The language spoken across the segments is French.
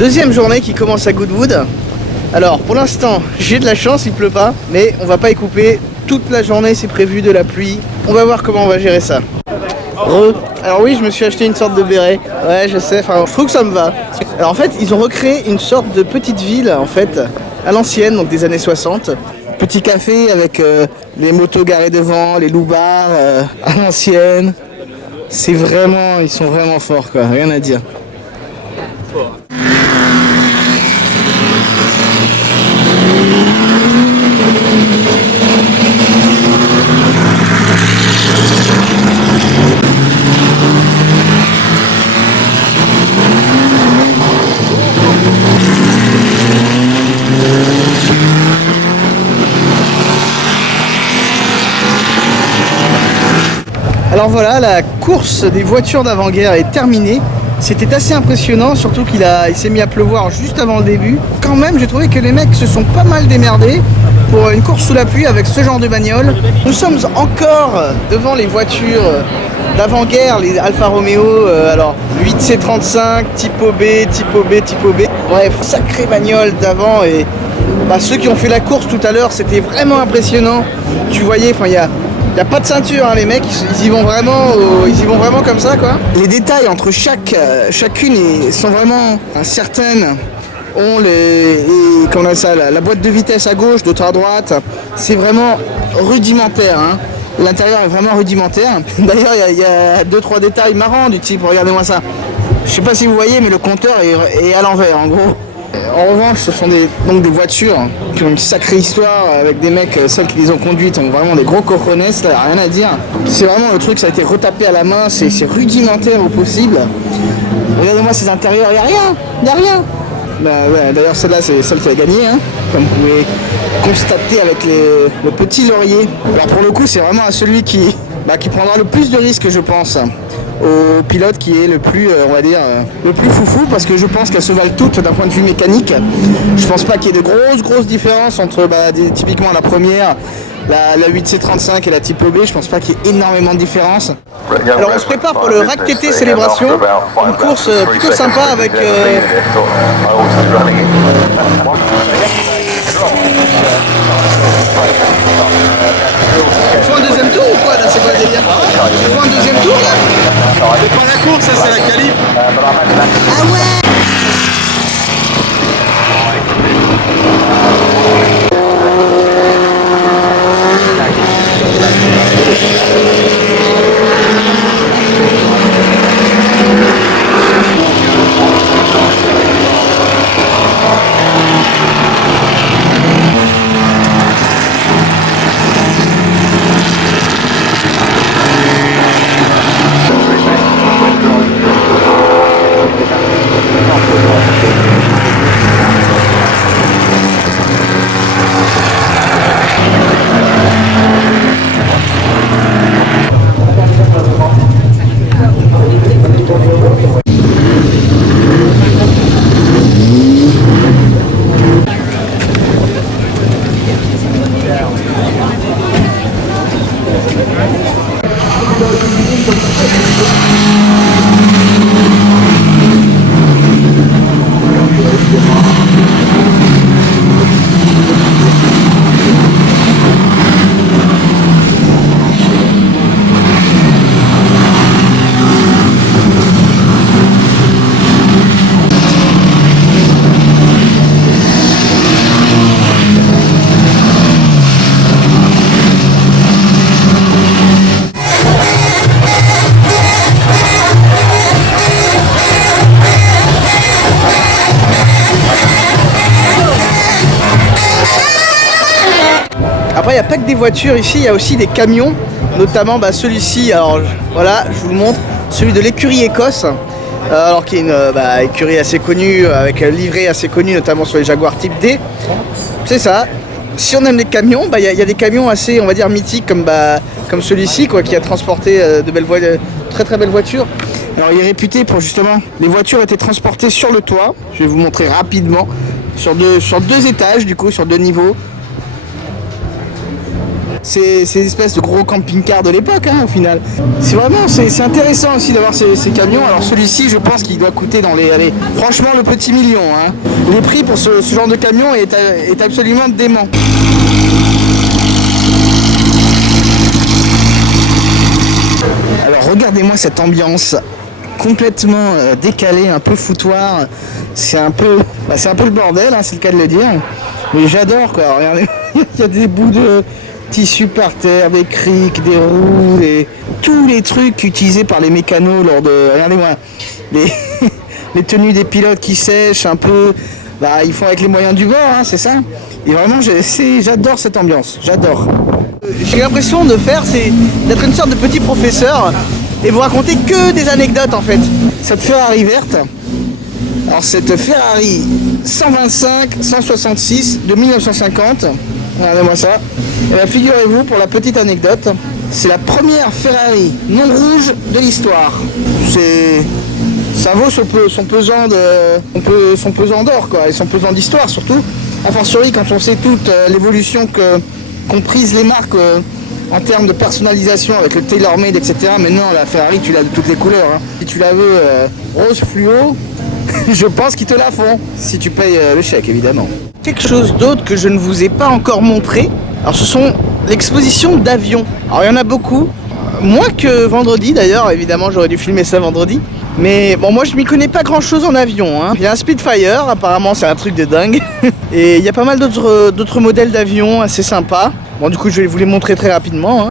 Deuxième journée qui commence à Goodwood. Alors pour l'instant j'ai de la chance, il pleut pas, mais on va pas y couper. Toute la journée c'est prévu de la pluie. On va voir comment on va gérer ça. Alors oui, je me suis acheté une sorte de béret. Ouais, je sais, enfin je trouve que ça me va. Alors en fait ils ont recréé une sorte de petite ville en fait à l'ancienne, donc des années 60. Petit café avec les motos garées devant, les loupards à l'ancienne. C'est vraiment, ils sont vraiment forts quoi, rien à dire. Alors voilà, la course des voitures d'avant-guerre est terminée. C'était assez impressionnant, surtout qu'il s'est mis à pleuvoir juste avant le début. Quand même, j'ai trouvé que les mecs se sont pas mal démerdés pour une course sous la pluie avec ce genre de bagnole. Nous sommes encore devant les voitures d'avant-guerre, les Alfa Romeo, alors 8C35, Typo B, Typo B, Typo B. Bref, sacrée bagnole d'avant et ceux qui ont fait la course tout à l'heure, c'était vraiment impressionnant. Tu voyais, enfin il n'y a pas de ceinture, hein, les mecs, ils y vont vraiment comme ça, quoi. Les détails entre chacune sont vraiment certaines. Comment on a ça, la boîte de vitesse à gauche, d'autre à droite. C'est vraiment rudimentaire, hein. L'intérieur est vraiment rudimentaire. D'ailleurs, il y a 2-3 détails marrants du type, regardez-moi ça. Je sais pas si vous voyez, mais le compteur est à l'envers, en gros. En revanche, ce sont donc des voitures qui ont une sacrée histoire avec des mecs, celles qui les ont conduites ont vraiment des gros cojones, là, rien à dire. C'est vraiment le truc, ça a été retapé à la main, c'est rudimentaire au possible. Regardez-moi ces intérieurs, il n'y a rien. Ouais, d'ailleurs celle-là c'est celle qui a gagné, hein, comme vous pouvez constater avec le petit laurier. Alors pour le coup c'est vraiment à celui qui prendra le plus de risques, je pense, au pilote qui est le plus, on va dire, le plus foufou, parce que je pense qu'elles se valent toutes d'un point de vue mécanique. Je pense pas qu'il y ait de grosses différences entre typiquement la première, la 8C35 et la Typo B. Je pense pas qu'il y ait énormément de différences. Alors on se prépare pour le Rack TT Célébration, une course plutôt sympa avec... Il faut un deuxième tour ou quoi là, c'est quoi le délire? Il faut un deuxième tour là? C'est pas la course, ça c'est la qualif. Ah ouais. Après, il n'y a pas que des voitures ici, il y a aussi des camions, notamment celui-ci, alors voilà, je vous le montre, celui de l'écurie Écosse, alors qui est une écurie assez connue, avec un livret assez connu, notamment sur les Jaguar Type D. C'est ça. Si on aime les camions, il y a des camions assez, on va dire, mythiques, comme celui-ci, quoi, qui a transporté de très belles voitures. Alors il est réputé pour justement, les voitures étaient transportées sur le toit, je vais vous montrer rapidement, sur deux étages, du coup, sur 2 niveaux. ces espèces de gros camping-cars de l'époque, hein, au final. C'est intéressant aussi d'avoir ces camions. Alors celui-ci, je pense qu'il doit coûter dans les... Allez, franchement, le petit million. Hein. Les prix pour ce genre de camion est absolument dément. Alors regardez-moi cette ambiance complètement décalée, un peu foutoir. C'est un peu le bordel, hein, c'est le cas de le dire. Mais j'adore quoi. Regardez, il y a des bouts de tissu par terre, des crics, des roues, tous les trucs utilisés par les mécanos lors de... Regardez-moi, les tenues des pilotes qui sèchent un peu. Bah, ils font avec les moyens du bord, hein, c'est ça. Et vraiment, j'adore cette ambiance, j'adore. J'ai l'impression d'être une sorte de petit professeur et vous raconter que des anecdotes en fait. Cette Ferrari verte, alors cette Ferrari 125-166 de 1950, regardez-moi ça. Et bien figurez-vous, pour la petite anecdote, c'est la première Ferrari non rouge de l'histoire. Ça vaut son pesant d'or quoi, et son pesant d'histoire surtout. A fortiori quand on sait toute l'évolution qu'ont prise les marques en termes de personnalisation avec le tailor-made, etc. Maintenant la Ferrari tu l'as de toutes les couleurs. Hein. Si tu la veux rose fluo, je pense qu'ils te la font, si tu payes le chèque évidemment. Quelque chose d'autre que je ne vous ai pas encore montré, alors ce sont l'exposition d'avions. Alors il y en a beaucoup, moins que vendredi d'ailleurs, évidemment j'aurais dû filmer ça vendredi. Mais bon, moi je m'y connais pas grand chose en avion, hein. Il y a un Spitfire, apparemment c'est un truc de dingue. Et il y a pas mal d'autres modèles d'avions assez sympas. Bon, du coup je vais vous les montrer très rapidement, hein.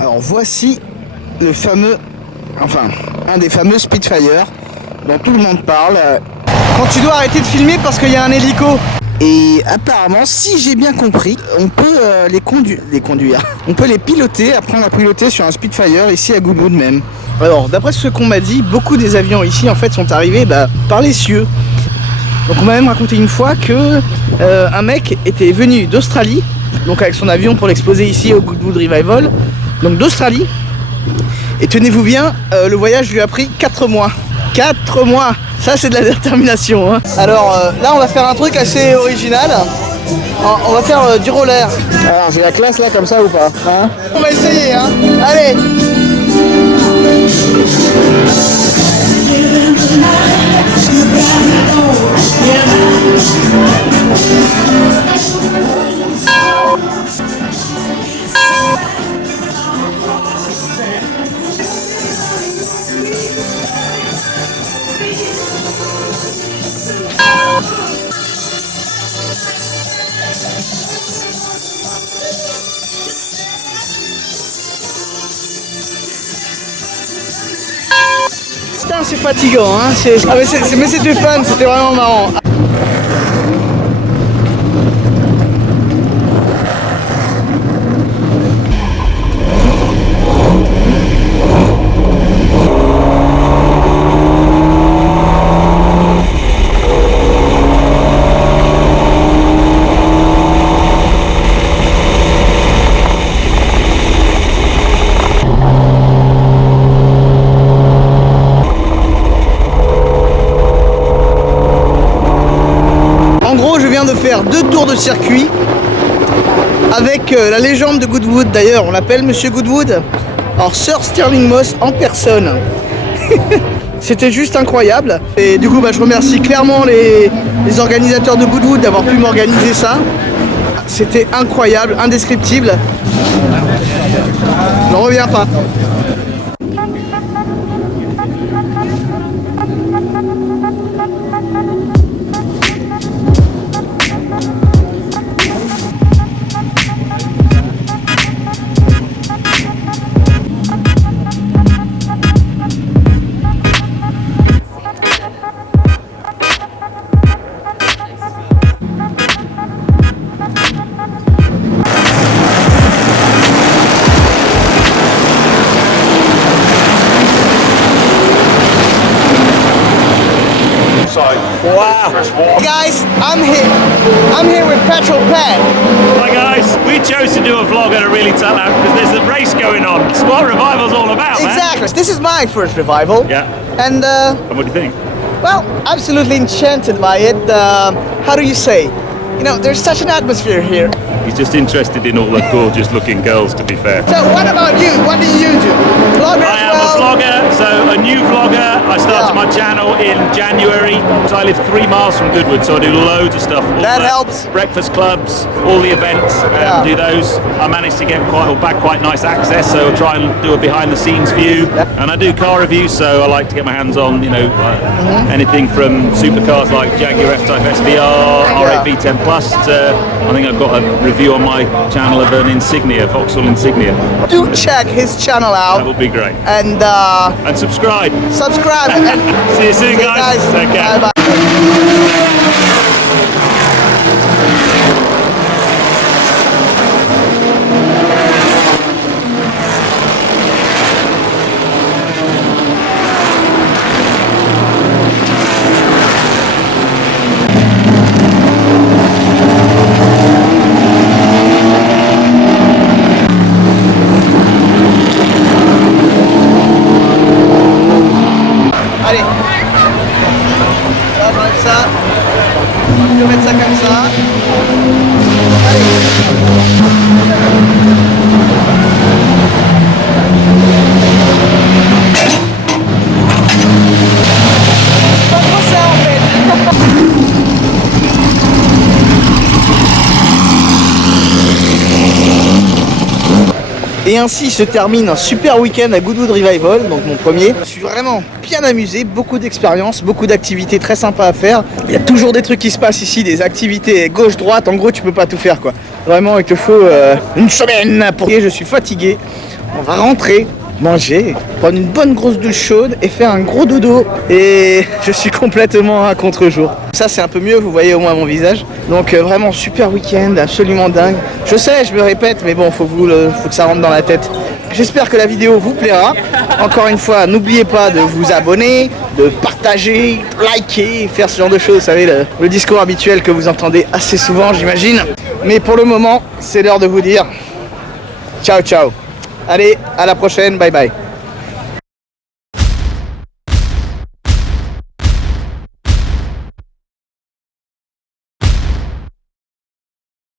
Alors voici le fameux, enfin un des fameux Spitfire dont tout le monde parle. Quand tu dois arrêter de filmer parce qu'il y a un hélico. Et apparemment, si j'ai bien compris, on peut les conduire. On peut les piloter, apprendre à piloter sur un Spitfire ici à Goodwood même. Alors, d'après ce qu'on m'a dit, beaucoup des avions ici en fait sont arrivés par les cieux. Donc on m'a même raconté une fois que un mec était venu d'Australie, donc avec son avion pour l'exposer ici au Goodwood Revival, donc d'Australie. Et tenez-vous bien, le voyage lui a pris 4 mois. 4 mois! Ça c'est de la détermination, hein. Alors là on va faire un truc assez original. On va faire du roller. Alors j'ai la classe là comme ça ou pas, hein? On va essayer, hein. Allez. Putain, c'est fatigant, hein. Mais c'était fun, c'était vraiment marrant. De faire 2 tours de circuit avec la légende de Goodwood. D'ailleurs on l'appelle Monsieur Goodwood, alors Sir Stirling Moss en personne. C'était juste incroyable et du coup je remercie clairement les organisateurs de Goodwood d'avoir pu m'organiser ça. C'était incroyable, indescriptible, j'en reviens pas. Wow. Guys, I'm here with Petrol Pat. Hi guys, we chose to do a vlog at a really tell out because there's a race going on. It's what Revival's all about, exactly. Man. This is my first Revival. Yeah. And what do you think? Well, absolutely enchanted by it. How do you say? You know, there's such an atmosphere here. He's just interested in all the gorgeous looking girls, to be fair. So what about you? What do you do? Vlogger I as am well? a vlogger, so a new vlogger. I started my channel in January. So I live 3 miles from Goodwood, so I do loads of stuff. All That the helps. Breakfast clubs, all the events, do those. I managed to get quite nice access, so I'll try and do a behind the scenes view. And I do car reviews, so I like to get my hands on, you know, anything from supercars like Jaguar F-Type SVR, R8 V10 Plus, to I think I've got a review on my channel of an Insignia, Vauxhall Insignia. Do check his channel That out would be great. and And subscribe. subscribe. See you soon, guys. Take care. Bye bye. Allez, on va mettre ça. On va mettre ça comme ça. C'est pas trop ça en fait. Et ainsi se termine un super week-end à Goodwood Revival, donc mon premier. Je suis vraiment bien amusé, beaucoup d'expériences, beaucoup d'activités très sympas à faire. Il y a toujours des trucs qui se passent ici, des activités gauche-droite, en gros tu peux pas tout faire quoi. Vraiment il te faut une semaine pour... Je suis fatigué, on va rentrer, manger, prendre une bonne grosse douche chaude et faire un gros dodo. Et je suis complètement à contre-jour. Ça c'est un peu mieux, vous voyez au moins mon visage. Donc vraiment super week-end, absolument dingue. Je sais, je me répète, mais bon, faut que ça rentre dans la tête. J'espère que la vidéo vous plaira. Encore une fois, n'oubliez pas de vous abonner, de partager, liker, faire ce genre de choses. Vous savez, le discours habituel que vous entendez assez souvent, j'imagine. Mais pour le moment, c'est l'heure de vous dire ciao ciao. Allez, à la prochaine, bye bye.